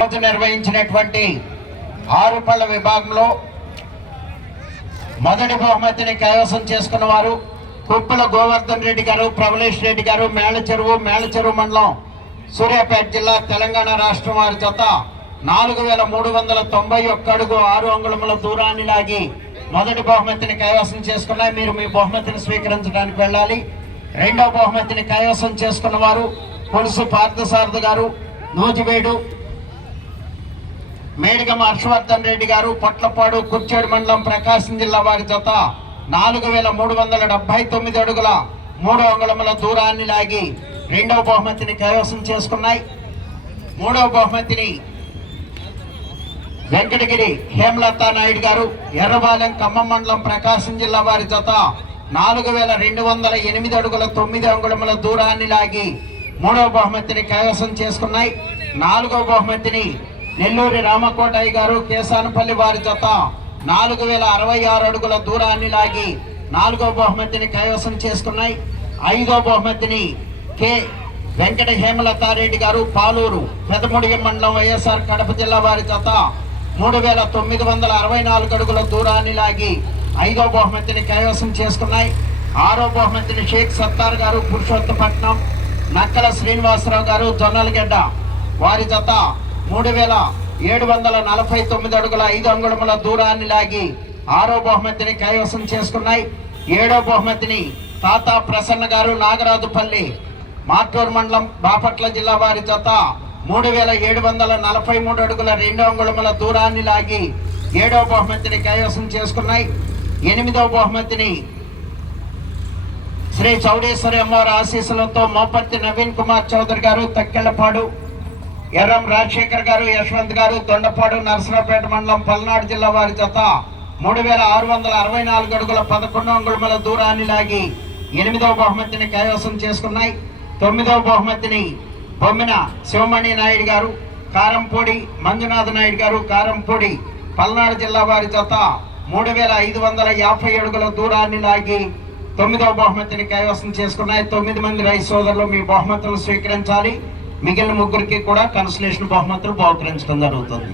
రోజు నిర్వహించినటువంటి ఆరు పళ్ళ విభాగంలో మొదటి బహుమతిని కైవసం చేసుకున్న వారు కుప్పల గోవర్ధన్ రెడ్డి గారు ప్రవలేష్ రెడ్డి గారు మేళచెరువు మేళచెరువు మండలం సూర్యాపేట జిల్లా తెలంగాణ రాష్ట్రం వారి జత నాలుగు వేల మూడు వందల తొంభై ఒక్క అడుగు ఆరు అంగుళముల దూరాన్ని లాగి మొదటి బహుమతిని కైవసం చేసుకున్నాయి. మీరు మీ బహుమతిని స్వీకరించడానికి వెళ్ళాలి. రెండవ బహుమతిని కైవసం చేసుకున్న వారు పులుసు పార్థసారథి గారు నూజివేడు మేడిగమ హర్షవర్ధన్ రెడ్డి గారు పొట్లపాడు కుర్చేడు మండలం ప్రకాశం జిల్లా వారి జత నాలుగు వేల మూడు వందల డెబ్బై తొమ్మిది అడుగుల మూడు అంగుళముల దూరాన్ని లాగి రెండవ బహుమతిని కైవసం చేసుకున్నాయి. మూడవ బహుమతిని వెంకటగిరి హేమలత నాయుడు గారు ఎర్రబాలెం ఖమ్మం మండలం ప్రకాశం జిల్లా వారి జత నాలుగు వేల రెండు వందల ఎనిమిది అడుగుల తొమ్మిది అంగుళముల దూరాన్ని లాగి మూడవ బహుమతిని కైవసం చేసుకున్నాయి. నాలుగవ బహుమతిని నెల్లూరి రామకోటయ్య గారు కేసానపల్లి వారి జత నాలుగు వేల అరవై ఆరు అడుగుల దూరాన్ని లాగి నాలుగో బహుమతిని కైవసం చేసుకున్నాయి. ఐదో బహుమతిని కె. వెంకట హేమలతారెడ్డి గారు పాలూరు పెదముడిగ మండలం వైఎస్ఆర్ కడప జిల్లా వారి జత మూడు వేల తొమ్మిది వందల అరవై నాలుగు అడుగుల దూరాన్ని లాగి ఐదో బహుమతిని కైవసం చేసుకున్నాయి. ఆరో బహుమతిని షేక్ సత్తార్ గారు పురుషోత్తపట్నం నక్కల శ్రీనివాసరావు గారు జొన్నలగడ్డ వారి జత మూడు వేల ఏడు వందల నలభై తొమ్మిది అడుగుల ఐదు అంగుళముల దూరాన్ని లాగి ఆరో బహుమతిని కైవసం చేసుకున్నాయి. ఏడో బహుమతిని తాత ప్రసన్న గారు నాగరాజుపల్లి మాటూరు మండలం బాపట్ల జిల్లా వారి జత మూడు వేల ఏడు వందల నలభై మూడు అడుగుల రెండు అంగుళముల దూరాన్ని లాగి ఏడో బహుమతిని కైవసం చేసుకున్నాయి. ఎనిమిదవ బహుమతిని శ్రీ చౌడేశ్వరి అమ్మవారి ఆశీస్సులతో మోపర్తి నవీన్ కుమార్ చౌదరి గారు తక్కెళ్ళపాడు ఎర్రం రాజశేఖర్ గారు యశ్వంత్ గారు తొండపాడు నరసరావుపేట మండలం పల్నాడు జిల్లా వారి జత మూడు వేల ఆరు వందల అరవై నాలుగు అడుగుల పదకొండు అంగుళముల దూరాన్ని లాగి ఎనిమిదవ బహుమతిని కైవసం చేసుకున్నాయి. తొమ్మిదవ బహుమతిని బొమ్మిన శివమణి నాయుడు గారు కారంపూడి మంజునాథ్ నాయుడు గారు కారంపూడి పల్నాడు జిల్లా వారి జత మూడు వేల ఐదు వందల యాభై అడుగుల దూరాన్ని లాగి తొమ్మిదవ బహుమతిని కైవసం చేసుకున్నాయి. తొమ్మిది మంది రైతు సోదరులు మీ బహుమతులు స్వీకరించాలి. మిగిలిన ముగ్గురికి కూడా కన్సలేషన్ బహుమతులు బహుకరించడం జరుగుతుంది.